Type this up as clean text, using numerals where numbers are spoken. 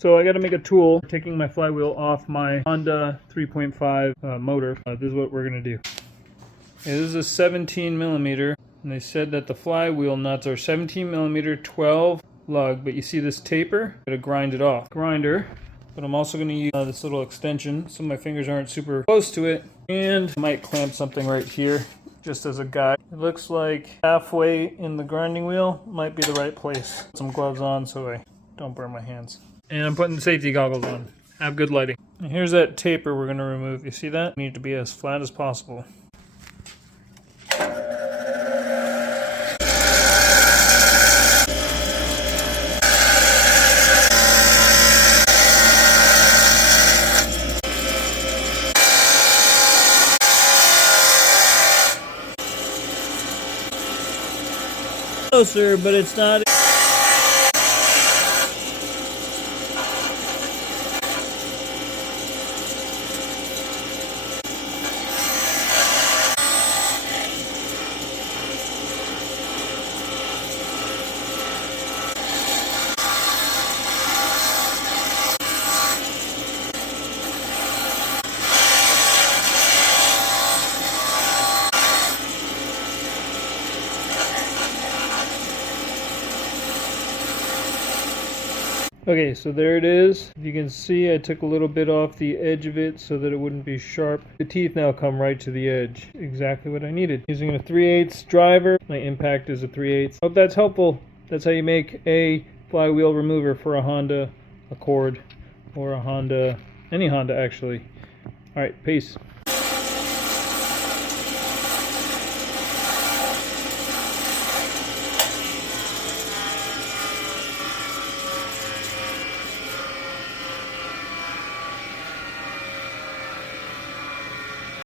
So I got to make a tool, taking my flywheel off my Honda 3.5 motor. This is what we're going to do. Okay, this is a 17 millimeter, and they said that the flywheel nuts are 17 millimeter, 12 lug, but you see this taper? I'm going to grind it off. Grinder, but I'm also going to use this little extension so my fingers aren't super close to it, and I might clamp something right here just as a guide. It looks like halfway in the grinding wheel might be the right place. Put some gloves on so I don't burn my hands. And I'm putting safety goggles on. Have good lighting. And here's that taper we're going to remove. You see that? Need to be as flat as possible. Closer, but it's not. Okay, so there it is. If you can see, I took a little bit off the edge of it so that it wouldn't be sharp. The teeth now come right to the edge. Exactly what I needed. Using a 3/8 driver. My impact is a 3/8. Hope that's helpful. That's how you make a flywheel remover for a Honda Accord or a Honda, any Honda actually. Alright, peace.